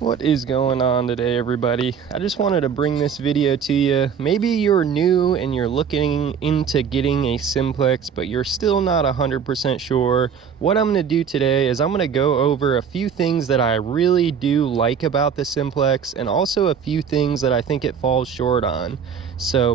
What is going on today, everybody? I just wanted to bring this video to you. Maybe you're new and you're looking into getting a simplex, but you're still not 100% sure. What I'm going to do today is I'm going to go over a few things that I really do like about the simplex and also a few things that I think it falls short on. So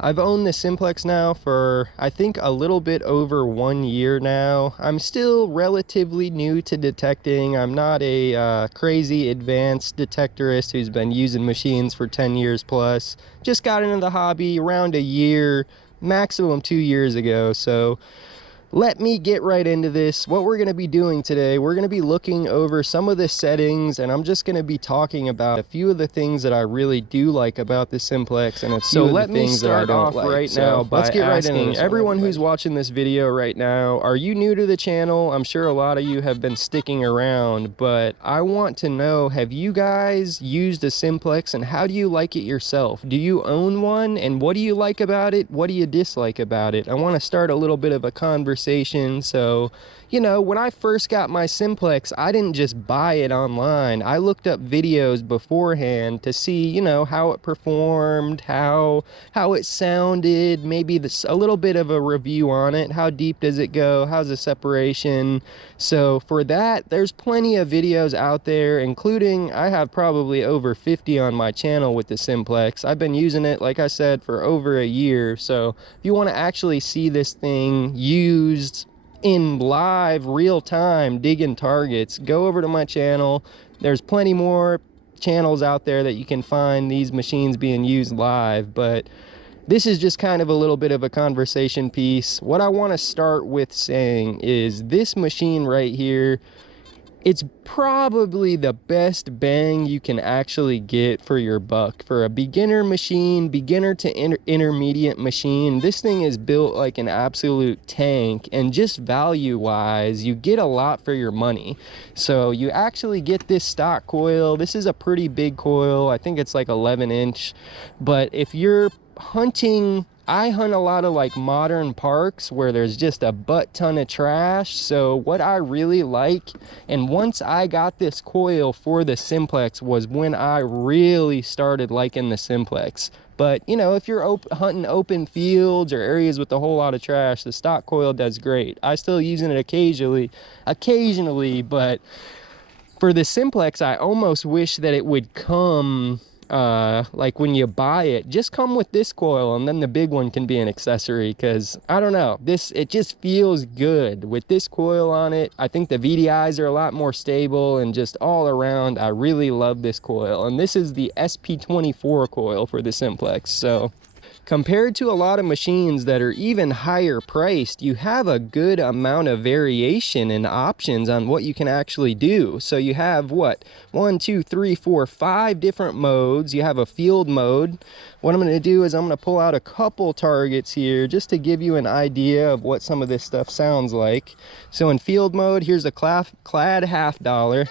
I've owned the simplex now for I think a little bit over 1 year now. I'm still relatively new to detecting. I'm not a crazy advanced detectorist who's been using machines for 10 years plus. Just got into the hobby around a year, maximum 2 years ago. So let me get right into this. What we're going to be doing today, we're going to be looking over some of the settings, and I'm just going to be talking about a few of the things that I really do like about the simplex and a few of the things that I don't like. Right now, let's get right into this. Everyone who's watching this video right now, are you new to the channel? I'm sure a lot of you have been sticking around, but I want to know, have you guys used a simplex and how do you like it yourself? Do you own one, and what do you like about it? What do you dislike about it? I want to start a little bit of a conversation. So, you know, when I first got my simplex, I didn't just buy it online. I looked up videos beforehand to see, you know, how it performed, how it sounded, maybe a little bit of a review on it. How deep does it go? How's the separation? So for that, there's plenty of videos out there, including I have probably over 50 on my channel with the simplex. I've been using it, like I said, for over a year. So if you want to actually see this thing used in live real time digging targets, go over to my channel. There's plenty more channels out there that you can find these machines being used live, but this is just kind of a little bit of a conversation piece. What I want to start with saying is this machine right here, it's probably the best bang you can actually get for your buck. For a beginner machine, beginner to intermediate machine, this thing is built like an absolute tank, and just value wise, you get a lot for your money. So you actually get this stock coil. This is a pretty big coil. I think it's like 11 inch, but if you're hunting, I hunt a lot of like modern parks where there's just a butt ton of trash. So what I really like, and once I got this coil for the simplex, was when I really started liking the simplex. But you know, if you're hunting open fields or areas with a whole lot of trash, the stock coil does great. I still using it occasionally, but for the simplex, I almost wish that it would come like when you buy it, just come with this coil, and then the big one can be an accessory, because I don't know, it just feels good with this coil on it. I think the VDIs are a lot more stable, and just all around I really love this coil. And this is the SP24 coil for the simplex. So compared to a lot of machines that are even higher priced, you have a good amount of variation and options on what you can actually do. So you have what, 1, 2, 3, 4, 5 different modes. You have a field mode. What I'm going to do is I'm going to pull out a couple targets here just to give you an idea of what some of this stuff sounds like. So in field mode, here's a clad half dollar.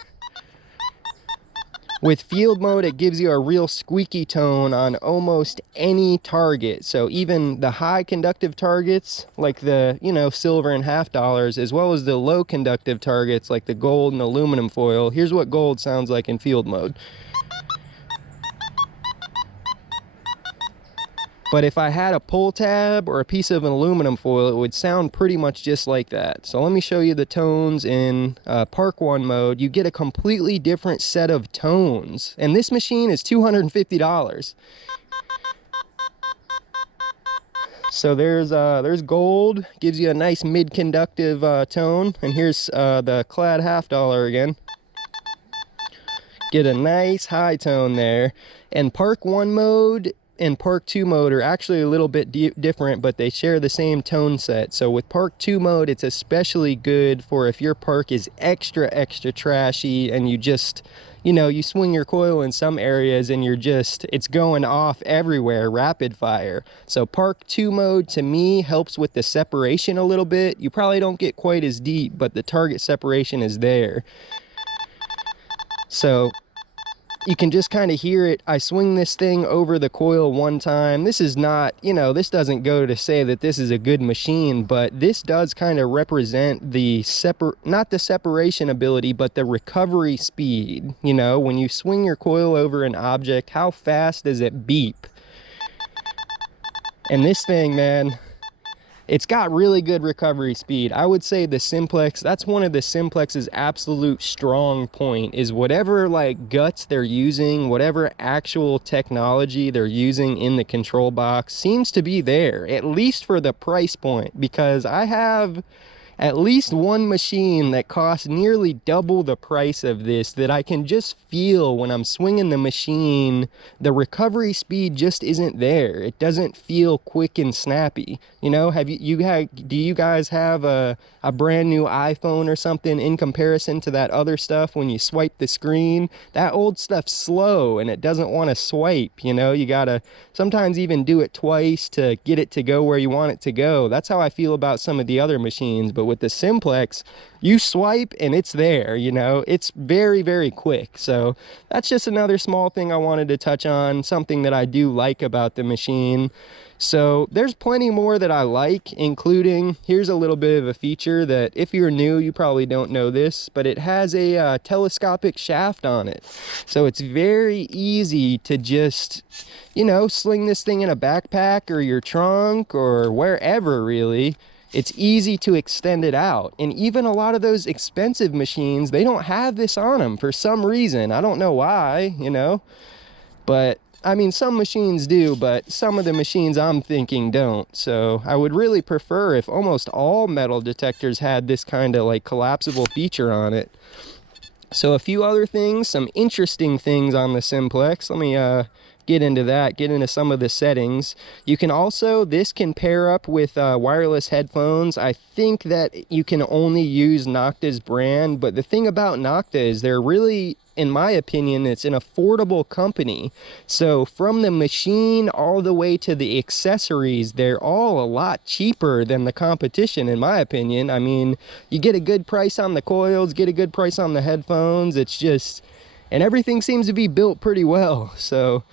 With field mode, it gives you a real squeaky tone on almost any target. So even the high conductive targets, like the, you know, silver and half dollars, as well as the low conductive targets, like the gold and aluminum foil. Here's what gold sounds like in field mode. But if I had a pull tab or a piece of an aluminum foil, it would sound pretty much just like that. So let me show you the tones in Park 1 mode. You get a completely different set of tones. And this machine is $250. So there's gold, gives you a nice mid-conductive tone. And here's the clad half dollar again. Get a nice high tone there. And Park 1 mode and Park 2 mode are actually a little bit different, but they share the same tone set. So with Park 2 mode, it's especially good for if your park is extra trashy and you just, you know, you swing your coil in some areas and it's going off everywhere, rapid fire. So Park 2 mode to me helps with the separation a little bit. You probably don't get quite as deep, but the target separation is there. So You can just kind of hear it. I swing this thing over the coil one time. This is not, you know, this doesn't go to say that this is a good machine, but this does kind of represent the not the separation ability, but the recovery speed. You know, when you swing your coil over an object, how fast does it beep? And this thing, man, it's got really good recovery speed. I would say the Simplex, that's one of the Simplex's absolute strong point, is whatever like guts they're using, whatever actual technology they're using in the control box seems to be there, at least for the price point, because I have at least one machine that costs nearly double the price of this that I can just feel when I'm swinging the machine. The recovery speed just isn't there. It doesn't feel quick and snappy. You know, do you guys have a brand new iPhone or something in comparison to that other stuff? When you swipe the screen, that old stuff's slow and it doesn't want to swipe. You know, you gotta sometimes even do it twice to get it to go where you want it to go. That's how I feel about some of the other machines. But with the Simplex, you swipe and it's there, you know, it's very, very quick. So that's just another small thing I wanted to touch on, something that I do like about the machine. So there's plenty more that I like, including, here's a little bit of a feature that if you're new, you probably don't know this, but it has a telescopic shaft on it. So it's very easy to just, you know, sling this thing in a backpack or your trunk or wherever really. It's easy to extend it out. And even a lot of those expensive machines, they don't have this on them for some reason. I don't know why, you know, but I mean, some machines do, but some of the machines I'm thinking don't. So I would really prefer if almost all metal detectors had this kind of like collapsible feature on it. So a few other things, some interesting things on the Simplex. Let me get into that, get into some of the settings. You can also, this can pair up with wireless headphones. I think that you can only use Nokta's brand, but the thing about Nokta is they're really, in my opinion, it's an affordable company. So from the machine all the way to the accessories, they're all a lot cheaper than the competition, in my opinion. I mean, you get a good price on the coils, get a good price on the headphones. It's just, and everything seems to be built pretty well. So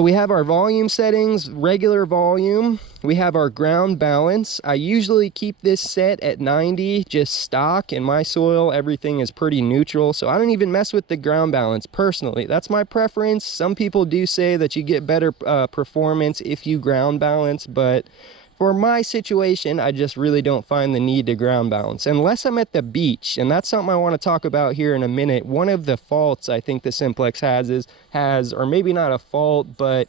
we have our volume settings, regular volume. We have our ground balance. I usually keep this set at 90, just stock. In my soil, everything is pretty neutral, so I don't even mess with the ground balance personally. That's my preference. Some people do say that you get better performance if you ground balance, but for my situation, I just really don't find the need to ground balance unless I'm at the beach, and that's something I want to talk about here in a minute. One of the faults I think the Simplex has, or maybe not a fault, but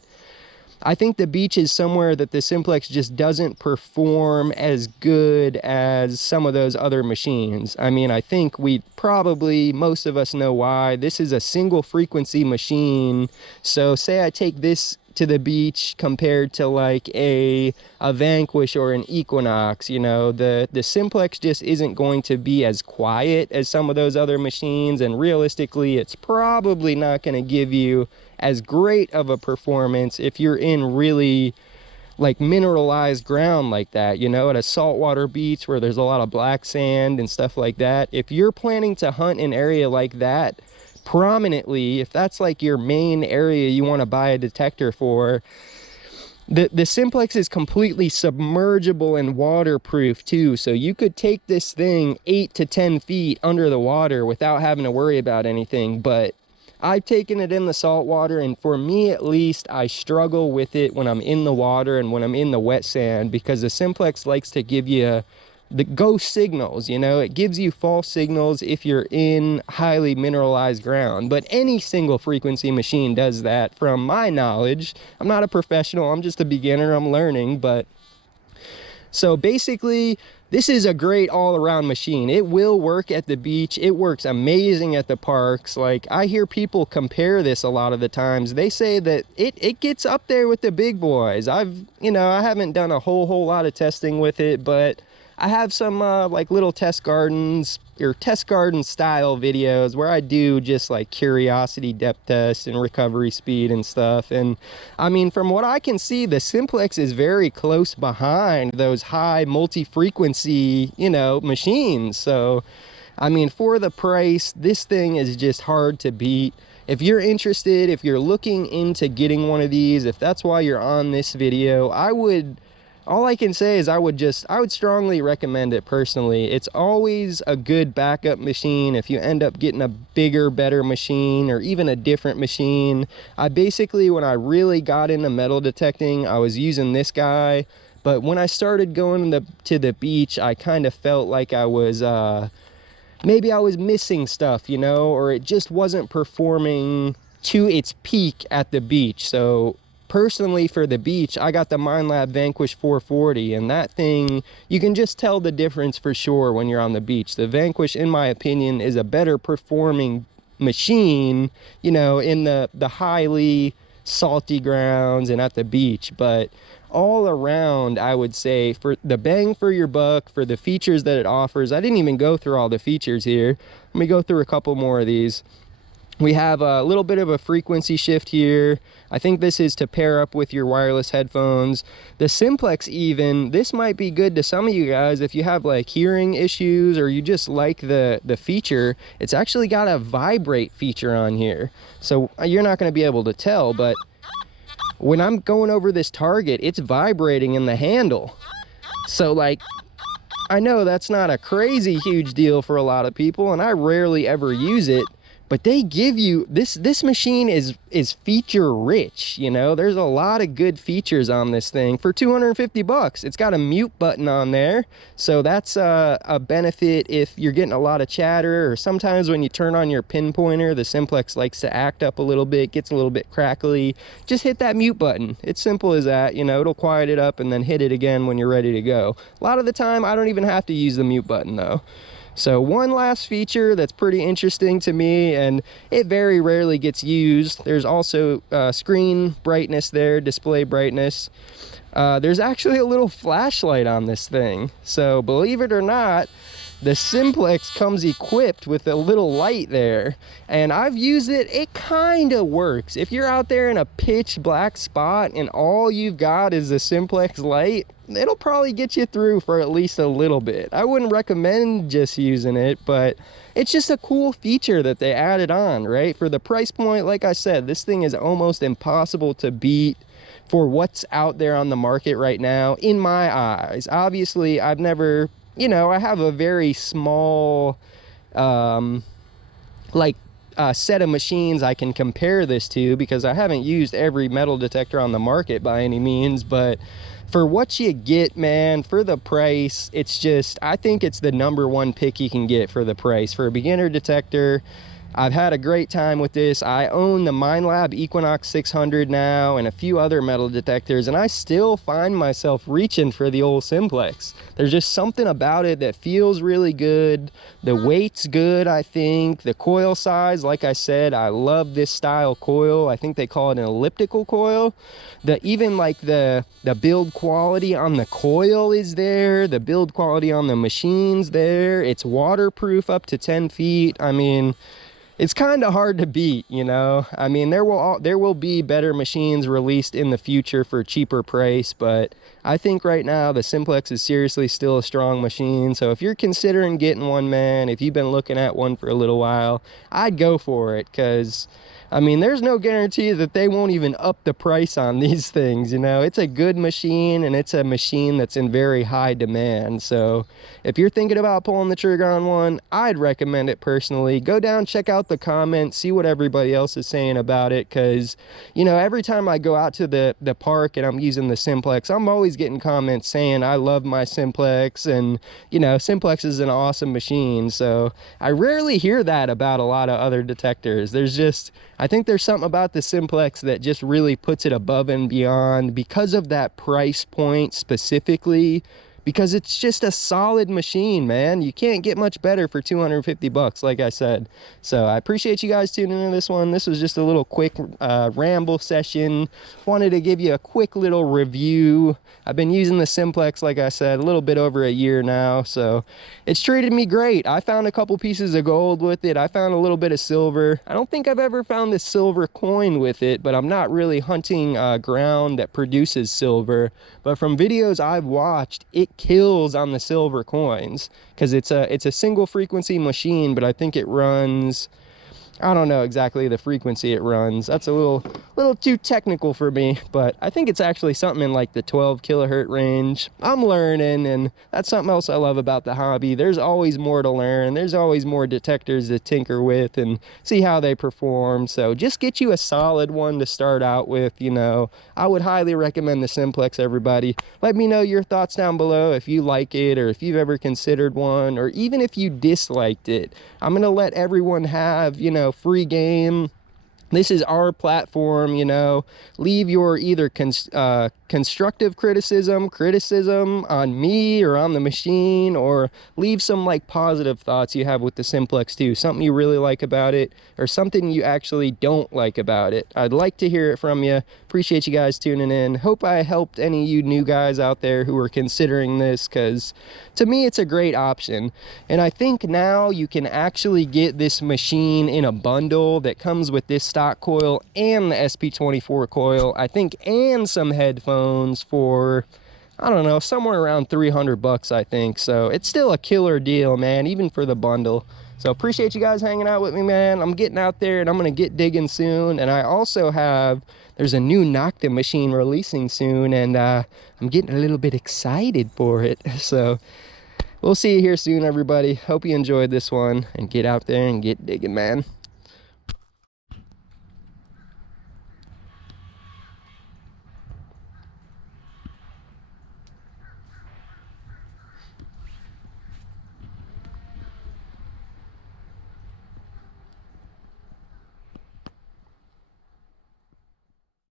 I think the beach is somewhere that the Simplex just doesn't perform as good as some of those other machines. I mean, I think most of us know why. This is a single frequency machine. So say I take this to the beach compared to like a Vanquish or an Equinox, you know, the Simplex just isn't going to be as quiet as some of those other machines, and realistically it's probably not going to give you as great of a performance if you're in really like mineralized ground like that, you know, at a saltwater beach where there's a lot of black sand and stuff like that. If you're planning to hunt an area like that prominently, if that's like your main area you want to buy a detector for, the Simplex is completely submergible and waterproof too. So you could take this thing 8 to 10 feet under the water without having to worry about anything. But I've taken it in the salt water, and for me at least, I struggle with it when I'm in the water and when I'm in the wet sand, because the Simplex likes to give you the ghost signals, you know. It gives you false signals if you're in highly mineralized ground. But any single frequency machine does that, from my knowledge. I'm not a professional, I'm just a beginner, I'm learning. But so basically, this is a great all-around machine. It will work at the beach. It works amazing at the parks. Like, I hear people compare this a lot of the times. They say that it gets up there with the big boys. I haven't done a whole lot of testing with it, but I have some like little test gardens or test garden style videos where I do just like curiosity depth test and recovery speed and stuff. And I mean, from what I can see, the Simplex is very close behind those high multi-frequency, you know, machines. So I mean, for the price, this thing is just hard to beat. if you're interested, if you're looking into getting one of these, if that's why you're on this video, all I can say is I would strongly recommend it personally. It's always a good backup machine if you end up getting a bigger, better machine, or even a different machine. I basically, when I really got into metal detecting, I was using this guy, but when I started going to the beach, I kind of felt like I was maybe I was missing stuff, you know, or it just wasn't performing to its peak at the beach. So personally, for the beach, I got the Minelab Vanquish 440, and that thing, you can just tell the difference for sure when you're on the beach. The Vanquish, in my opinion, is a better performing machine, you know, in the highly salty grounds and at the beach. But all around, I would say, for the bang for your buck, for the features that it offers, I didn't even go through all the features here. Let me go through a couple more of these. We have a little bit of a frequency shift here. I think this is to pair up with your wireless headphones. The Simplex, even, this might be good to some of you guys if you have like hearing issues, or you just like the feature. It's actually got a vibrate feature on here. So you're not going to be able to tell, but when I'm going over this target, it's vibrating in the handle. So like, I know that's not a crazy huge deal for a lot of people, and I rarely ever use it, but they give you this machine is feature rich, you know. There's a lot of good features on this thing for 250 bucks. It's got a mute button on there, so that's a benefit if you're getting a lot of chatter, or sometimes when you turn on your pinpointer, the Simplex likes to act up a little bit, gets a little bit crackly. Just hit that mute button. It's simple as that, you know. It'll quiet it up and then hit it again when you're ready to go. A lot of the time I don't even have to use the mute button though. So one last feature that's pretty interesting to me, and it very rarely gets used, there's also screen brightness there, display brightness. There's actually a little flashlight on this thing. So believe it or not, the Simplex comes equipped with a little light there, and I've used it. It kind of works. If you're out there in a pitch black spot and all you've got is the Simplex light, it'll probably get you through for at least a little bit. I wouldn't recommend just using it, but it's just a cool feature that they added on, right? For the price point, like I said, this thing is almost impossible to beat for what's out there on the market right now, in my eyes. Obviously, I've never, you know, I have a very small set of machines I can compare this to, because I haven't used every metal detector on the market by any means. But for what you get, man, for the price, it's just, I think it's the #1 pick you can get for the price. For a beginner detector, I've had a great time with this. I own the Minelab Equinox 600 now and a few other metal detectors, and I still find myself reaching for the old Simplex. There's just something about it that feels really good. The weight's good, I think. The coil size, like I said, I love this style coil. I think they call it an elliptical coil. Even like the build quality on the coil is there. The build quality on the machine's there. It's waterproof up to 10 feet. I mean, it's kind of hard to beat, you know. I mean, there will be better machines released in the future for a cheaper price, but I think right now the Simplex is seriously still a strong machine. So if you're considering getting one, man, if you've been looking at one for a little while, I'd go for it, because I mean, there's no guarantee that they won't even up the price on these things, you know. It's a good machine, and it's a machine that's in very high demand. So if you're thinking about pulling the trigger on one, I'd recommend it personally. Go down, check out the comments, see what everybody else is saying about it, because, you know, every time I go out to the park and I'm using the Simplex, I'm always getting comments saying I love my Simplex, and, you know, Simplex is an awesome machine. So I rarely hear that about a lot of other detectors. I think there's something about the Simplex that just really puts it above and beyond, because of that price point specifically, because it's just a solid machine, man. You can't get much better for 250 bucks, like I said. So I appreciate you guys tuning into this one. This was just a little quick ramble session. Wanted to give you a quick little review. I've been using the Simplex, like I said, a little bit over a year now, so it's treated me great. I found a couple pieces of gold with it. I found a little bit of silver. I don't think I've ever found the silver coin with it, but I'm not really hunting ground that produces silver. But from videos I've watched, it kills on the silver coins, because it's a single frequency machine, but I think it runs, I don't know exactly the frequency it runs. That's a little too technical for me, but I think it's actually something in like the 12 kilohertz range. I'm learning, and that's something else I love about the hobby. There's always more to learn. There's always more detectors to tinker with and see how they perform. So just get you a solid one to start out with, you know. I would highly recommend the Simplex, everybody. Let me know your thoughts down below if you like it, or if you've ever considered one, or even if you disliked it. I'm gonna let everyone have, you know, free game. This is our platform, you know. Leave your either constructive criticism on me or on the machine, or leave some like positive thoughts you have with the Simplex too, something you really like about it or something you actually don't like about it. I'd like to hear it from you. Appreciate you guys tuning in. Hope I helped any of you new guys out there who are considering this, because to me it's a great option. And I think now you can actually get this machine in a bundle that comes with this stock coil and the SP24 coil, I think, and some headphones for, I don't know, somewhere around 300 bucks, I think. So it's still a killer deal, man, even for the bundle. So appreciate you guys hanging out with me, man. I'm getting out there and I'm gonna get digging soon. And I also have, there's a new Nokta machine releasing soon, and I'm getting a little bit excited for it. So we'll see you here soon, everybody. Hope you enjoyed this one, and get out there and get digging, man.